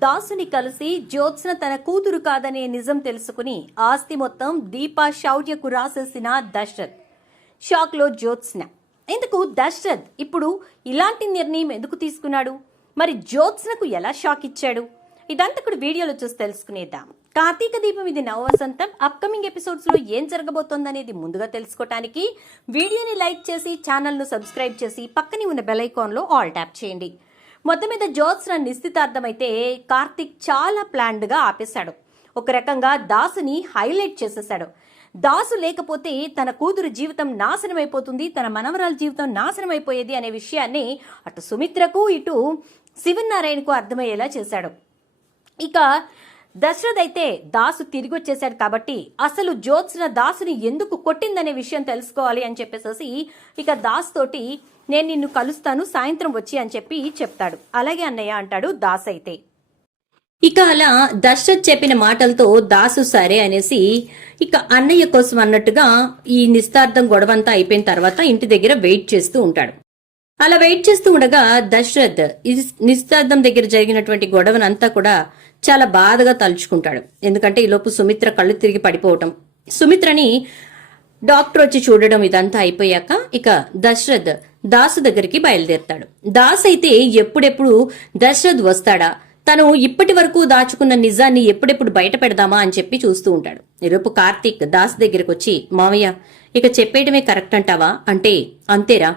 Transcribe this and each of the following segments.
దాసుని కలిసి జ్యోత్స్న తన కూతురు కాదనే నిజం తెలుసుకుని ఆస్తి మొత్తం దీపా శౌర్యకు రాసేసిన దశరథ్. షాక్లో జ్యోత్స్న. ఎందుకు దశరథ్ ఇప్పుడు ఇలాంటి నిర్ణయం ఎందుకు తీసుకున్నాడు? మరి జ్యోత్స్నకు ఎలా షాక్ ఇచ్చాడు? ఇదంతా కూడా వీడియోలో చూసి తెలుసుకునేద్దాం. కార్తీక దీపం ఇది నవవసంతం. అప్కమింగ్ ఎపిసోడ్స్లో ఏం జరగబోతోందనేది ముందుగా తెలుసుకోవటానికి వీడియోని లైక్ చేసి ఛానల్ను సబ్స్క్రైబ్ చేసి పక్కనే ఉన్న బెల్ ఐకాన్లో ఆల్ ట్యాప్ చేయండి. మొత్తం మీద జ్యోత్స్న నిశ్చితార్థమైతే కార్తిక్ చాలా ప్లాండ్గా ఆపేశాడు. ఒక రకంగా దాసుని హైలైట్ చేసేశాడు. దాసు లేకపోతే తన కూతురు జీవితం నాశనం అయిపోతుంది తన మనవరాల జీవితం నాశనం అయిపోయేది అనే విషయాన్ని అటు సుమిత్రకు ఇటు శివనారాయణకు అర్థమయ్యేలా చేశాడు. ఇక దశరథ్ అయితే దాసు తిరిగి వచ్చేసాడు కాబట్టి అసలు జ్యోత్స్న దాసుని ఎందుకు కొట్టిందనే విషయం తెలుసుకోవాలి అని చెప్పేసి ఇక దాస్ తోటి నేను నిన్ను కలుస్తాను సాయంత్రం వచ్చి అని చెప్పి చెప్తాడు. అలాగే అన్నయ్య అంటాడు దాస్ అయితే ఇక అలా దశరథ్ చెప్పిన మాటలతో దాసు సరే అనేసి ఇక అన్నయ్య కోసం అన్నట్టుగా ఈ నిస్తార్థం గొడవంతా అయిపోయిన తర్వాత ఇంటి దగ్గర వెయిట్ చేస్తూ ఉంటాడు. అలా వెయిట్ చేస్తూ ఉండగా దశరథ్ ఈ నిస్తార్థం దగ్గర జరిగినటువంటి గొడవనంతా కూడా చాలా బాధగా తలుచుకుంటాడు. ఎందుకంటే ఈలోపు సుమిత్ర కళ్ళు తిరిగి పడిపోవటం. సుమిత్రని డాక్టర్ వచ్చి చూడడం ఇదంతా అయిపోయాక ఇక దశరథ్ దాసు దగ్గరికి బయలుదేరతాడు. దాస్ అయితే ఎప్పుడెప్పుడు దశరథ్ వస్తాడా? తను ఇప్పటి వరకు దాచుకున్న నిజాన్ని ఎప్పుడెప్పుడు బయట పెడదామా అని చెప్పి చూస్తూ ఉంటాడు. ఈరోపు కార్తీక్ దాస్ దగ్గరకు వచ్చి మామయ్య ఇక చెప్పేయడమే కరెక్ట్ అంటావా? అంటే అంతేరా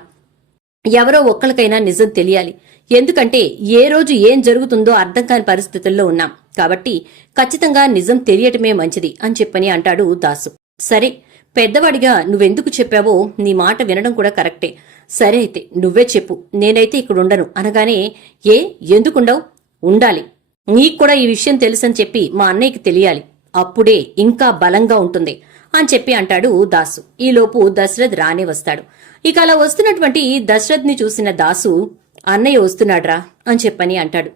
ఎవరో ఒక్కరికైనా నిజం తెలియాలి. ఎందుకంటే ఏ రోజు ఏం జరుగుతుందో అర్థం కాని పరిస్థితుల్లో ఉన్నాం. కాబట్టి ఖచ్చితంగా నిజం తెలియటమే మంచిది అని చెప్పని అంటాడు దాసు. సరే పెద్దవాడిగా నువ్వెందుకు చెప్పావో నీ మాట వినడం కూడా కరెక్టే. సరే అయితే నువ్వే చెప్పు. నేనైతే ఇక్కడ ఉండను. అనగానే ఏ ఎందుకుండవు? ఉండాలి. నీకు కూడా ఈ విషయం తెలుసని చెప్పి మా అన్నయ్యకి తెలియాలి. అప్పుడే ఇంకా బలంగా ఉంటుంది అని చెప్పి అంటాడు దాసు. ఈలోపు దశరథ్ రానే వస్తాడు. ఇక అలా వస్తున్నటువంటి దశరథ్ని చూసిన దాసు అన్నయ్య వస్తున్నాడ్రా అని చెప్పని అంటాడు.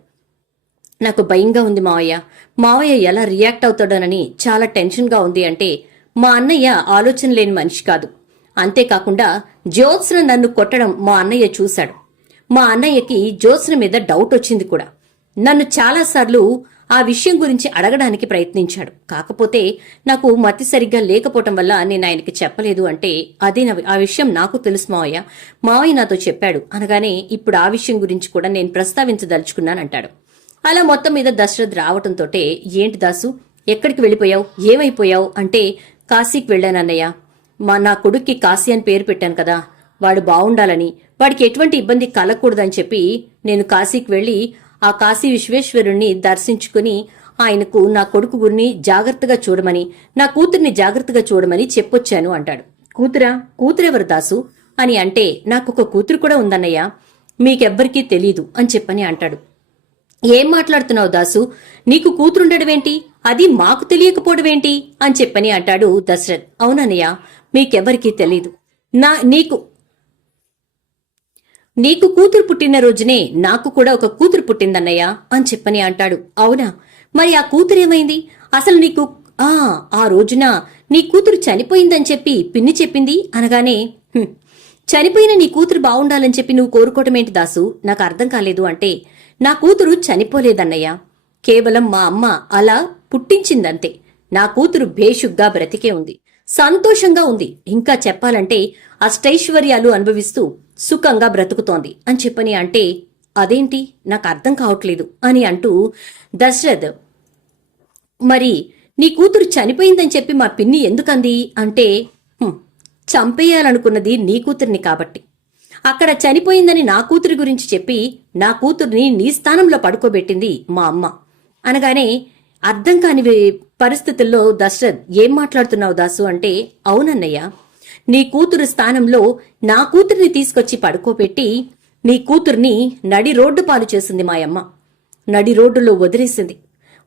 నాకు భయంగా ఉంది మావయ్య. మావయ్య ఎలా రియాక్ట్ అవుతాడోనని చాలా టెన్షన్గా ఉంది అంటే మా అన్నయ్య ఆలోచన లేని మనిషి కాదు. అంతేకాకుండా జ్యోత్స్న నన్ను కొట్టడం మా అన్నయ్య చూశాడు. మా అన్నయ్యకి జ్యోత్స్న మీద డౌట్ వచ్చింది కూడా. నన్ను చాలాసార్లు ఆ విషయం గురించి అడగడానికి ప్రయత్నించాడు. కాకపోతే నాకు మతి సరిగ్గా లేకపోవటం వల్ల నేను ఆయనకి చెప్పలేదు అంటే అదే నా- ఆ విషయం నాకు తెలుసు మావయ్య. మావయ్య నాతో చెప్పాడు. అనగానే ఇప్పుడు ఆ విషయం గురించి కూడా నేను ప్రస్తావించదలుచుకున్నానంటాడు. అలా మొత్తం మీద దశరథ్ రావటంతో ఏంటి దాసు? ఎక్కడికి వెళ్ళిపోయావు? ఏమైపోయావు? అంటే కాశీకి వెళ్ళానన్నయ్య. మా నా కొడుక్కి కాశీ అని పేరు పెట్టాను కదా. వాడు బాగుండాలని వాడికి ఎటువంటి ఇబ్బంది కలగకూడదని చెప్పి నేను కాశీకి వెళ్ళి ఆ కాశీ విశ్వేశ్వరుణ్ణి దర్శించుకుని ఆయనకు నా కొడుకు గురిని జాగ్రత్తగా చూడమని నా కూతుర్ని జాగ్రత్తగా చూడమని చెప్పొచ్చాను అంటాడు. కూతురా కూతురెవరు దాసు? అని అంటే నాకొక కూతురు కూడా ఉందన్నయ్య. మీకెవ్వరికీ తెలీదు అని చెప్పని అంటాడు. ఏం మాట్లాడుతున్నావు దాసు? నీకు కూతురుండడమేంటి అది మాకు తెలియకపోవడమేంటి అని చెప్పని అంటాడు దశరథ్. అవునన్నయ్య మీకెవ్వరికీ తెలీదు. నా నీకు నీకు కూతురు పుట్టిన రోజునే నాకు కూడా ఒక కూతురు పుట్టిందన్నయ్యా అని చెప్పని అంటాడు. అవునా? మరి ఆ కూతురేమైంది అసలు నీకు ఆ ఆ రోజున నీ కూతురు చనిపోయిందని చెప్పి పిన్ని చెప్పింది అనగానే చనిపోయిన నీ కూతురు బావుండాలని చెప్పి నువ్వు కోరుకోవటమేంటి దాసు? నాకు అర్థం కాలేదు అంటే నా కూతురు చనిపోలేదన్నయ్యా. కేవలం మా అమ్మ అలా పుట్టించిందంతే. నా కూతురు భేషుగ్గా బ్రతికే ఉంది. సంతోషంగా ఉంది. ఇంకా చెప్పాలంటే అష్టైశ్వర్యాలు అనుభవిస్తూ సుఖంగా బ్రతుకుతోంది అని చెప్పని అంటే అదేంటి? నాకు అర్థం కావట్లేదు అని అంటూ దశరథ్ మరి నీ కూతురు చనిపోయిందని చెప్పి మా పిన్ని ఎందుకంది? అంటే చంపేయాలనుకున్నది నీ కూతుర్ని కాబట్టి. అక్కడ చనిపోయిందని నా కూతురి గురించి చెప్పి నా కూతుర్ని నీ స్థానంలో పడుకోబెట్టింది మా అమ్మ. అనగానే అర్థం కాని పరిస్థితుల్లో దశరథ్ ఏం మాట్లాడుతున్నావు దాసు? అంటే అవునన్నయ్య నీ కూతురు స్థానంలో నా కూతుర్ని తీసుకొచ్చి పడుకోబెట్టి నీ కూతుర్ని నడి రోడ్డు పాలు చేసింది మాయమ్మ. నడి రోడ్డులో వదిలేసింది.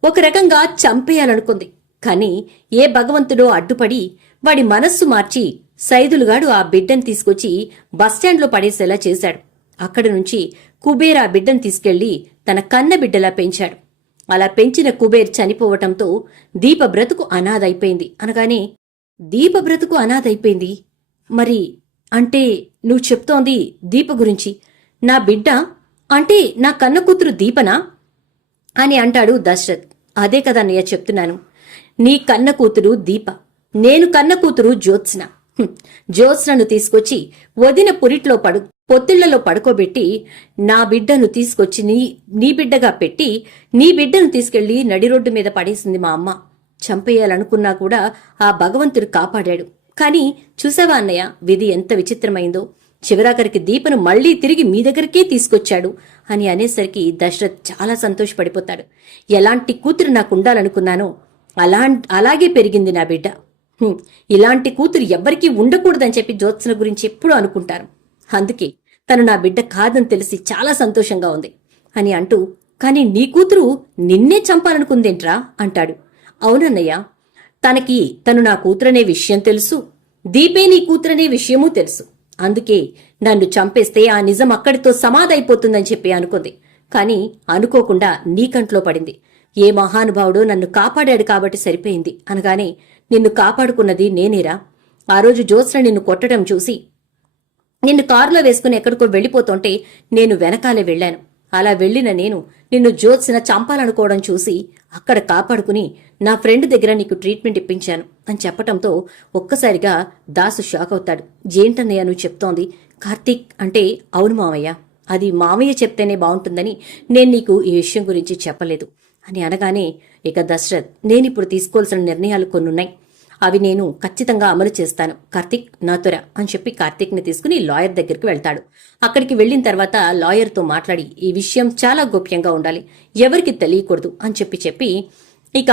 ఒక రకంగా చంపేయాలనుకుంది. కాని ఏ భగవంతుడో అడ్డుపడి వాడి మనస్సు మార్చి సైదులుగాడు ఆ బిడ్డను తీసుకొచ్చి బస్టాండ్లో పడేసేలా చేశాడు. అక్కడి నుంచి కుబేర్ ఆ బిడ్డను తీసుకెళ్ళి తన కన్న బిడ్డలా పెంచాడు. అలా పెంచిన కుబేర్ చనిపోవటంతో దీప బ్రతుకు అనాథైపోయింది అనగానే దీప బ్రతుకు అనాథైపోయింది మరి అంటే నువ్వు చెప్తోంది దీప గురించి. నా బిడ్డ అంటే నా కన్న కూతురు దీపనా? అని అంటాడు దశరథ్. అదే కదా అన్నయ్య చెప్తున్నాను. నీ కన్న కూతురు దీప. నేను కన్న కూతురు జ్యోత్స్న. జ్యోత్స్నను తీసుకొచ్చి వదిన పురిట్లో పడు పొత్తిళ్ళలో పడుకోబెట్టి నా బిడ్డను తీసుకొచ్చి నీ నీ బిడ్డగా పెట్టి నీ బిడ్డను తీసుకెళ్ళి నడి రోడ్డు మీద పడేసింది మా అమ్మ. చంపేయాలనుకున్నా కూడా ఆ భగవంతుడు కాపాడాడు. కానీ చూసావా అన్నయ్య విధి ఎంత విచిత్రమైందో. చివరాఖరికి దీపను మళ్ళీ తిరిగి మీ దగ్గరికే తీసుకొచ్చాడు అని అనేసరికి దశరథ్ చాలా సంతోషపడిపోతాడు. ఎలాంటి కూతురు నాకు ఉండాలనుకున్నానో అలా అలాగే పెరిగింది నా బిడ్డ. ఇలాంటి కూతురు ఎవ్వరికీ ఉండకూడదని చెప్పి జ్యోత్సన గురించి ఎప్పుడూ అనుకుంటారు. అందుకే తను నా బిడ్డ కాదని తెలిసి చాలా సంతోషంగా ఉంది అని అంటూ కానీ నీ కూతురు నిన్నే చంపాలనుకుందేంట్రా? అంటాడు. అవునన్నయ్య తనకి తను నా కూతురనే విషయం తెలుసు. దీపే నీ కూతురనే విషయమూ తెలుసు. అందుకే నన్ను చంపేస్తే ఆ నిజం అక్కడితో సమాధైపోతుందని చెప్పి అనుకుంది. కానీ అనుకోకుండా నీ కంట్లో పడింది. ఏ మహానుభావుడో నన్ను కాపాడాడు కాబట్టి సరిపోయింది. అనగానే నిన్ను కాపాడుకున్నది నేనేరా? ఆ రోజు జ్యోత్స్న నిన్ను కొట్టడం చూసి నిన్ను కారులో వేసుకుని ఎక్కడికో వెళ్ళిపోతుంటే నేను వెనకాలే వెళ్ళాను. అలా వెళ్ళిన నేను నిన్ను జ్యోత్స్న చంపాలనుకోవడం చూసి అక్కడ కాపాడుకుని నా ఫ్రెండ్ దగ్గర నీకు ట్రీట్మెంట్ ఇప్పించాను అని చెప్పటంతో ఒక్కసారిగా దాసు షాక్ అవుతాడు. ఏంటన్నయ్య నువ్వు చెప్తోంది? కార్తీక్ అంటే అవును మామయ్య. అది మామయ్య చెప్తేనే బాగుంటుందని నేను నీకు ఈ విషయం గురించి చెప్పలేదు. అని అనగానే ఇక దశరథ్ నేనిప్పుడు తీసుకోవాల్సిన నిర్ణయాలు కొన్నున్నాయి. అవి నేను ఖచ్చితంగా అమలు చేస్తాను. కార్తిక్ నాతోరా అని చెప్పి కార్తిక్ని తీసుకుని లాయర్ దగ్గరికి వెళ్తాడు. అక్కడికి వెళ్ళిన తర్వాత లాయర్తో మాట్లాడి ఈ విషయం చాలా గోప్యంగా ఉండాలి. ఎవరికి తెలియకూడదు అని చెప్పి చెప్పి ఇక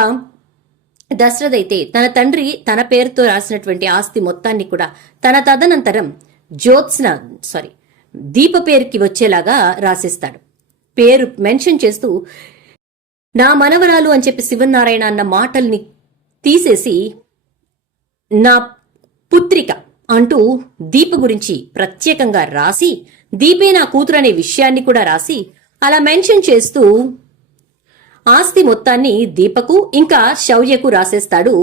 దశరథ్ అయితే తన తండ్రి తన పేరుతో రాసినటువంటి ఆస్తి మొత్తాన్ని కూడా తన తదనంతరం జ్యోత్స్న సారీ దీప పేరుకి వచ్చేలాగా రాసిస్తాడు. పేరు మెన్షన్ చేస్తూ నా మనవరాలు అని చెప్పి శివనారాయణ అన్న మాటల్ని తీసేసి నా పుత్రిక అంటూ దీప గురించి ప్రత్యేకంగా రాసి దీపే నా కూతురు అనే విషయాన్ని కూడా రాసి అలా మెన్షన్ చేస్తూ ఆస్తి మొత్తాన్ని దీపకు ఇంకా శౌర్యకు రాసేస్తాడు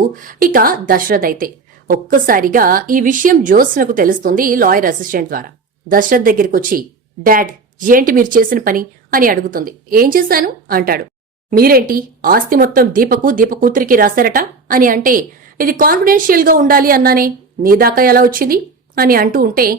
ఇక దశరథ్ అయితే. ఒక్కసారిగా ఈ విషయం జ్యోత్స్నకు తెలుస్తుంది లాయర్ అసిస్టెంట్ ద్వారా. దశరథ్ దగ్గరికి వచ్చి డాడ్ ఏంటి మీరు చేసిన పని? అని అడుగుతుంది. ఏం చేశాను? అంటాడు. మీరేంటి ఆస్తి మొత్తం దీపకు దీప కూతురికి రాశారట? అని అంటే ఇది కాన్ఫిడెన్షియల్గా ఉండాలి అన్నానే. నీ దాకా ఎలా వచ్చింది? అని అంటూ ఉంటే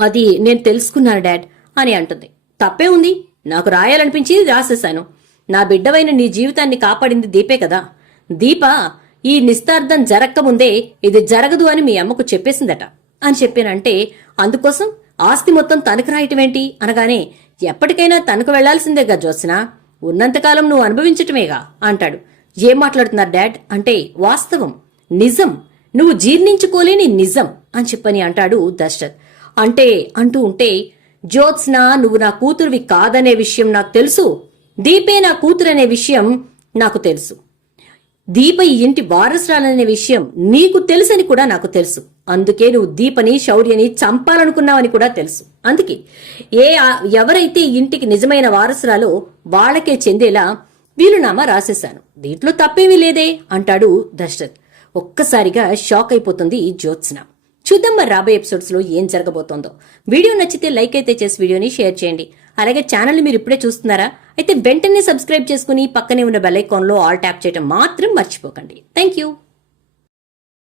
అది నేను తెలుసుకున్నాను డాడ్ అని అంటుంది. తప్పే ఉంది. నాకు రాయాలనిపించి రాసేశాను. నా బిడ్డవైన నీ జీవితాన్ని కాపాడింది దీపే కదా. దీప ఈ నిస్తార్థం జరక్కముందే ఇది జరగదు అని మీ అమ్మకు చెప్పేసిందట. అని చెప్పానంటే అందుకోసం ఆస్తి మొత్తం తనకు రాయటమేంటి? అనగానే ఎప్పటికైనా తనకు వెళ్ళాల్సిందేగా జ్యోత్స్న ఉన్నంతకాలం నువ్వు అనుభవించటమేగా? అంటాడు. ఏం మాట్లాడుతున్నారు డాడ్? అంటే వాస్తవం. నిజం. నువ్వు జీర్ణించుకోలేని నిజం అని చెప్పని అంటాడు దశరథ్ అంటే అంటూ ఉంటే జ్యోత్స్న నువ్వు నా కూతురువి కాదనే విషయం నాకు తెలుసు. దీపే నా కూతురనే విషయం నాకు తెలుసు. దీప ఈ ఇంటి వారసురాలనే విషయం నీకు తెలుసని కూడా నాకు తెలుసు. అందుకే నువ్వు దీపని శౌర్యని చంపాలనుకున్నావని కూడా తెలుసు. అందుకే ఏ ఎవరైతే ఇంటికి నిజమైన వారసురాలో వాళ్ళకే చెందేలా వీలునామా రాసేశాను. దీంట్లో తప్పేమీ లేదే అంటాడు దశరథ్ ఒక్కసారిగా షాక్ అయిపోతుంది జ్యోత్స్న. చూద్దాం మరి రాబోయే ఎపిసోడ్స్లో ఏం జరగబోతోందో. వీడియో నచ్చితే లైక్ అయితే చేసి వీడియోని షేర్ చేయండి. అలాగే ఛానల్ మీరు ఇప్పుడే చూస్తున్నారా? అయితే వెంటనే సబ్స్క్రైబ్ చేసుకుని పక్కనే ఉన్న బెల్ ఐకాన్లో ఆల్ ట్యాప్ చేయడం మాత్రం మర్చిపోకండి. Thank you.